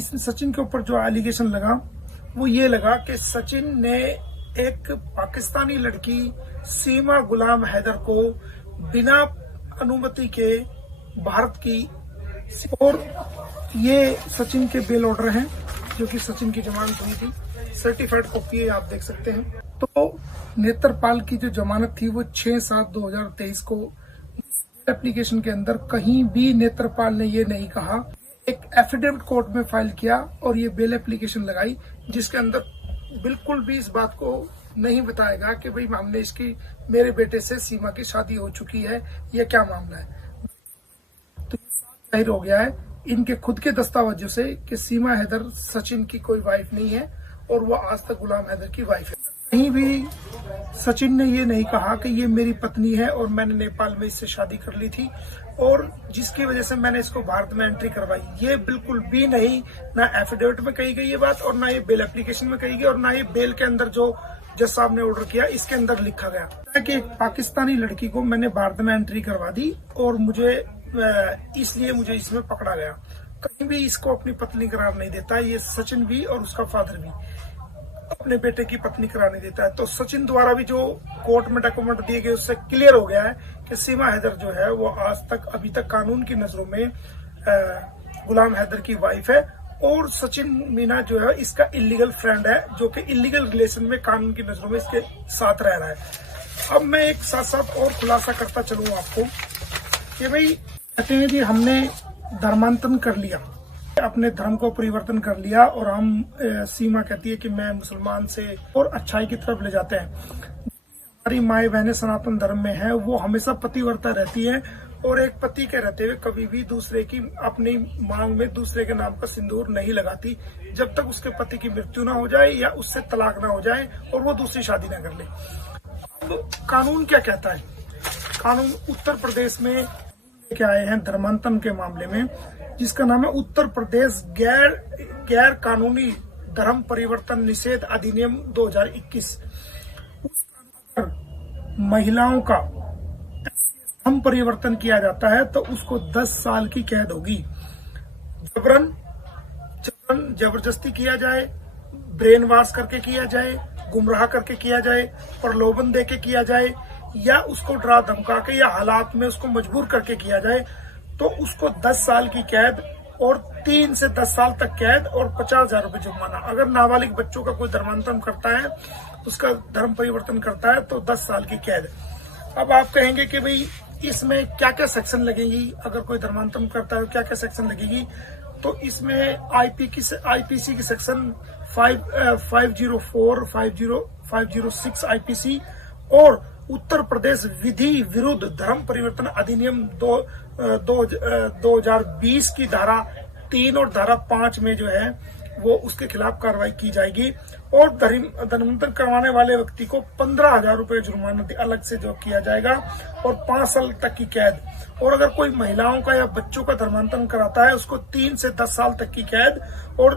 सचिन के ऊपर जो एलिगेशन लगा वो ये लगा कि सचिन ने एक पाकिस्तानी लड़की सीमा गुलाम हैदर को बिना अनुमति के भारत की, और ये सचिन के बेल ऑर्डर हैं जो कि सचिन की जमानत हुई थी, सर्टिफाइड कॉपी है, आप देख सकते हैं। तो नेत्रपाल की जो जमानत थी वो 6/7/2023 को एप्लीकेशन के अंदर कहीं भी नेत्रपाल ने ये नहीं कहा। एक एफिडेविट कोर्ट में फाइल किया और ये बेल एप्लीकेशन लगाई जिसके अंदर बिल्कुल भी इस बात को नहीं बताएगा कि भाई हमने इसकी, मेरे बेटे से सीमा की शादी हो चुकी है, यह क्या मामला है। तो जाहिर हो गया है इनके खुद के दस्तावेजों से कि सीमा हैदर सचिन की कोई वाइफ नहीं है और वो आज तक गुलाम हैदर की वाइफ है। कहीं भी सचिन ने ये नहीं कहा कि ये मेरी पत्नी है और मैंने नेपाल में इससे शादी कर ली थी और जिसकी वजह से मैंने इसको भारत में एंट्री करवाई, ये बिल्कुल भी नहीं। ना एफिडेविट में कही गई ये बात और ना ये बेल एप्लीकेशन में कही गई और ना ये बेल के अंदर जो जज साहब ने ऑर्डर किया इसके अंदर लिखा गया कि एक पाकिस्तानी लड़की को मैंने भारत में एंट्री करवा दी और मुझे इसलिए मुझे इसमें पकड़ा गया। कहीं भी इसको अपनी पत्नी करार नहीं देता ये सचिन भी, और उसका फादर भी अपने बेटे की पत्नी करार नहीं देता है। तो सचिन द्वारा भी जो कोर्ट में डॉक्यूमेंट दिए गए उससे क्लियर हो गया है कि सीमा हैदर जो है वो आज तक, अभी तक कानून की नजरों में गुलाम हैदर की वाइफ है और सचिन मीना जो है इसका इलीगल फ्रेंड है, जो कि इलीगल रिलेशन में कानून की नजरों में इसके साथ रह रहा है। अब मैं एक साथ साथ और खुलासा करता चलूं आपको कि भाई कहते हैं कि हमने धर्मांतरण कर लिया, अपने धर्म को परिवर्तन कर लिया और हम, सीमा कहती है कि मैं मुसलमान से और अच्छाई की तरफ ले जाते हैं। हमारी माए बहनें सनातन धर्म में है, वो हमेशा पतिव्रता रहती है और एक पति के रहते हुए कभी भी दूसरे की, अपनी मांग में दूसरे के नाम का सिंदूर नहीं लगाती जब तक उसके पति की मृत्यु ना हो जाए या उससे तलाक ना हो जाए और वो दूसरी शादी ना कर ले। तो कानून क्या कहता है? कानून उत्तर प्रदेश में लेके आए हैं धर्मांतरण के मामले में, जिसका नाम है उत्तर प्रदेश गैर कानूनी धर्म परिवर्तन निषेध अधिनियम 2021। महिलाओं का धर्म परिवर्तन किया जाता है तो उसको 10 साल की कैद होगी। जबरदस्ती किया जाए, ब्रेन वॉश करके किया जाए, गुमराह करके किया जाए, प्रलोभन देके किया जाए या उसको डरा धमका के या हालात में उसको मजबूर करके किया जाए तो उसको 10 साल की कैद और 3 से 10 साल तक कैद और 50,000 रुपए जुर्माना। अगर नाबालिग बच्चों का कोई धर्मांतरण करता है, उसका धर्म परिवर्तन करता है तो 10 साल की कैद। अब आप कहेंगे कि भाई इसमें क्या क्या सेक्शन लगेगी, अगर कोई धर्मांतरण करता है क्या क्या सेक्शन लगेगी? तो इसमें आईपीसी की सेक्शन 504, 506 आईपीसी और उत्तर प्रदेश विधि विरुद्ध धर्म परिवर्तन अधिनियम 2020 की धारा 3 और धारा 5 में जो है वो उसके खिलाफ कार्रवाई की जाएगी और धर्मांतरण करवाने वाले व्यक्ति को 15,000 रुपए जुर्माना अलग से जो किया जाएगा और 5 साल तक की कैद। और अगर कोई महिलाओं का या बच्चों का धर्मांतरण कराता है उसको 3 से 10 साल तक की कैद और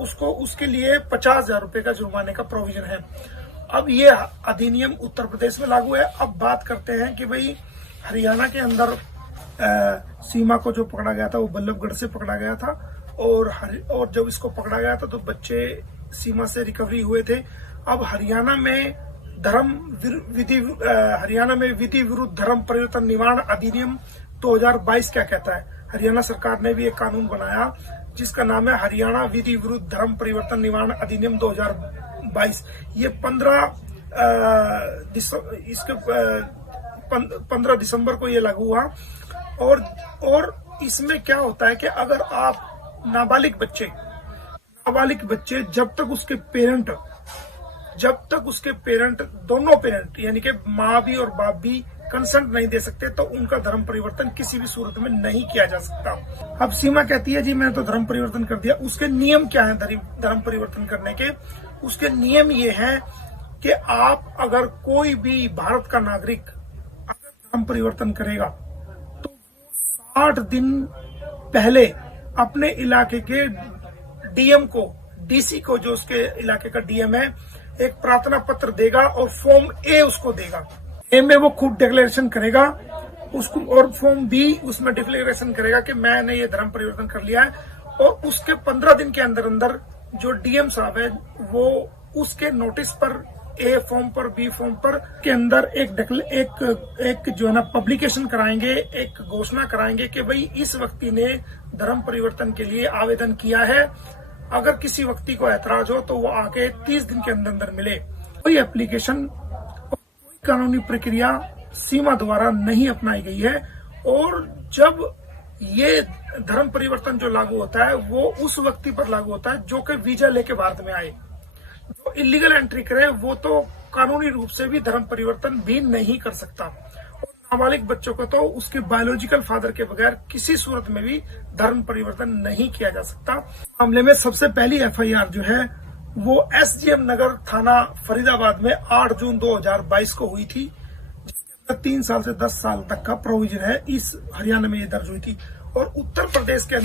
उसको उसके लिए 50,000 रुपए का जुर्माने का प्रोविजन है। अब ये अधिनियम उत्तर प्रदेश में लागू है। अब बात करते हैं कि भाई हरियाणा के अंदर सीमा को जो पकड़ा गया था वो बल्लभगढ़ से पकड़ा गया था और जब इसको पकड़ा गया था तो बच्चे सीमा से रिकवरी हुए थे। अब हरियाणा में विधि विरुद्ध धर्म परिवर्तन निवारण अधिनियम 2022 क्या कहता है? हरियाणा सरकार ने भी एक कानून बनाया जिसका नाम है हरियाणा विधि विरुद्ध धर्म परिवर्तन निवारण अधिनियम 2022। ये 15 दिसंबर को ये लागू हुआ और इसमें क्या होता है कि अगर आप नाबालिग बच्चे जब तक उसके पेरेंट दोनों पेरेंट यानी कि माँ भी और बाप भी कंसेंट नहीं दे सकते तो उनका धर्म परिवर्तन किसी भी सूरत में नहीं किया जा सकता। अब सीमा कहती है जी मैंने तो धर्म परिवर्तन कर दिया। उसके नियम क्या है धर्म परिवर्तन करने के? उसके नियम ये हैं कि आप अगर कोई भी भारत का नागरिक अगर धर्म परिवर्तन करेगा तो 60 दिन पहले अपने इलाके के डीएम को, डीसी को, जो उसके इलाके का डीएम है, एक प्रार्थना पत्र देगा और फॉर्म ए उसको देगा। ए में वो खुद डिक्लेरेशन करेगा उसको और फॉर्म बी उसमें डिक्लेरेशन करेगा कि मैंने ये धर्म परिवर्तन कर लिया है और उसके 15 दिन के अंदर अंदर जो डीएम साहब है वो उसके नोटिस पर ए फॉर्म पर बी फॉर्म पर के अंदर एक जो है ना पब्लिकेशन कराएंगे, एक घोषणा कराएंगे कि भाई इस व्यक्ति ने धर्म परिवर्तन के लिए आवेदन किया है। अगर किसी व्यक्ति को ऐतराज हो तो वो आके 30 दिन के अंदर अंदर मिले। कोई एप्लीकेशन, कोई कानूनी प्रक्रिया सीमा द्वारा नहीं अपनाई गई है। और जब ये धर्म परिवर्तन जो लागू होता है वो उस व्यक्ति पर लागू होता है जो कि वीजा लेके भारत में आए। जो इलीगल एंट्री करे वो तो कानूनी रूप से भी धर्म परिवर्तन भी नहीं कर सकता। और नाबालिग बच्चों को तो उसके बायोलॉजिकल फादर के बगैर किसी सूरत में भी धर्म परिवर्तन नहीं किया जा सकता। मामले में सबसे पहली एफआईआर जो है वो एसजीएम नगर थाना फरीदाबाद में 8 जून 2022 को हुई थी, जिसके अंदर 3 साल से 10 साल तक का प्रोविजन है। इस हरियाणा में ये दर्ज हुई थी। और उत्तर प्रदेश के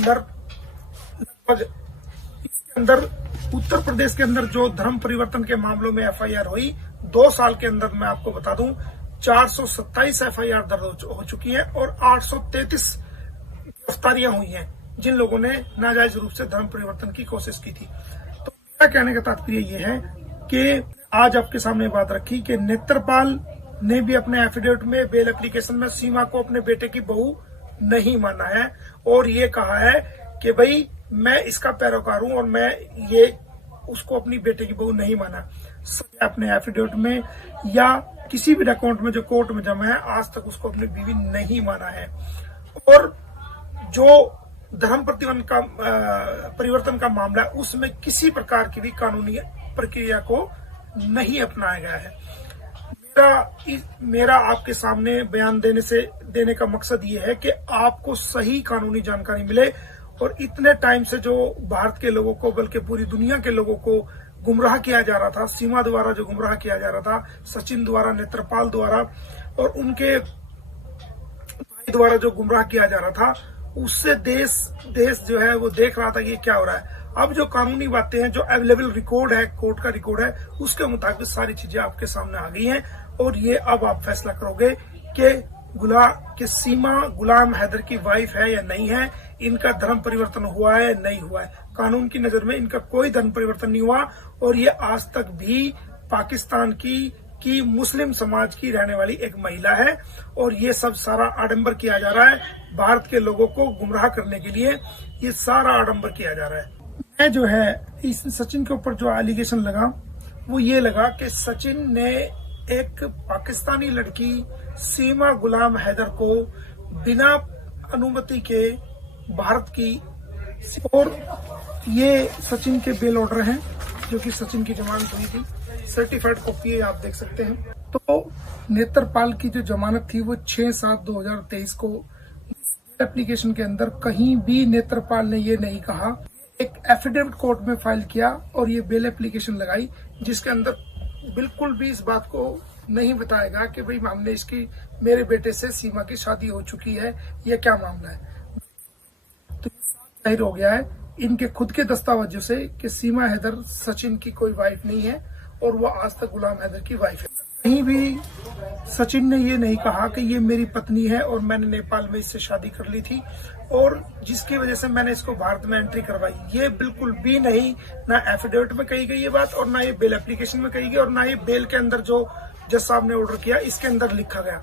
अंदर जो धर्म परिवर्तन के मामलों में एफआईआर हुई 2 साल के अंदर, मैं आपको बता दूं 427 एफआईआर दर्ज हो चुकी है और 833 गिरफ्तारियां हुई हैं जिन लोगों ने नाजायज रूप से धर्म परिवर्तन की कोशिश की थी। तो मेरा कहने का तात्पर्य यह है कि आज आपके सामने बात रखी कि नेत्रपाल ने भी अपने एफिडेविट में बेल एप्लीकेशन में सीमा को अपने बेटे की बहू नहीं माना है और ये कहा है कि भाई मैं इसका पैरोकार हूं और मैं ये उसको अपनी बेटे की बहू नहीं माना। अपने एफिडेविट में या किसी भी डॉक्यूमेंट में जो कोर्ट में जमा है आज तक उसको अपनी बीवी नहीं माना है। और जो धर्म परिवर्तन का मामला है उसमें किसी प्रकार की भी कानूनी प्रक्रिया को नहीं अपनाया गया है। मेरा आपके सामने बयान देने का मकसद ये है कि आपको सही कानूनी जानकारी मिले। और इतने टाइम से जो भारत के लोगों को बल्कि पूरी दुनिया के लोगों को गुमराह किया जा रहा था, सीमा द्वारा जो गुमराह किया जा रहा था, सचिन द्वारा, नेत्रपाल द्वारा और उनके भाई द्वारा जो गुमराह किया जा रहा था, उससे देश जो है वो देख रहा था कि क्या हो रहा है। अब जो कानूनी बातें हैं, जो अवेलेबल रिकॉर्ड है, कोर्ट का रिकॉर्ड है, उसके मुताबिक सारी चीजें आपके सामने आ गई हैं। और ये अब आप फैसला करोगे कि सीमा गुलाम हैदर की वाइफ है या नहीं है, इनका धर्म परिवर्तन हुआ है या नहीं हुआ है। कानून की नजर में इनका कोई धर्म परिवर्तन नहीं हुआ और ये आज तक भी पाकिस्तान की मुस्लिम समाज की रहने वाली एक महिला है। और ये सब सारा आडंबर किया जा रहा है, भारत के लोगों को गुमराह करने के लिए ये सारा आडंबर किया जा रहा है। मैं जो है इस सचिन के ऊपर जो एलिगेशन लगा वो ये लगा कि सचिन ने एक पाकिस्तानी लड़की सीमा गुलाम हैदर को बिना अनुमति के भारत की, और ये सचिन के बेल ऑर्डर हैं जो कि सचिन की जमानत हुई थी, सर्टिफाइड कॉपी है, आप देख सकते हैं। तो नेत्रपाल की जो जमानत थी वो 6/7/2023 को एप्लीकेशन के अंदर कहीं भी नेत्रपाल ने ये नहीं कहा। एक एफिडेविट कोर्ट में फाइल किया और ये बेल एप्लीकेशन लगाई जिसके अंदर बिल्कुल भी इस बात को नहीं बताएगा कि भाई हमने इसकी मेरे बेटे से सीमा की शादी हो चुकी है, यह क्या मामला है। तो जाहिर हो गया है इनके खुद के दस्तावेजों से कि सीमा हैदर सचिन की कोई वाइफ नहीं है और वो आज तक गुलाम हैदर की वाइफ है। कहीं भी सचिन ने ये नहीं कहा कि ये मेरी पत्नी है और मैंने नेपाल में इससे शादी कर ली थी और जिसकी वजह से मैंने इसको भारत में एंट्री करवाई। ये बिल्कुल भी नहीं, ना एफिडेविट में कही गई ये बात और ना ये बेल एप्लीकेशन में कही गई और ना ये बेल के अंदर जो जज साहब ने ऑर्डर किया इसके अंदर लिखा गया।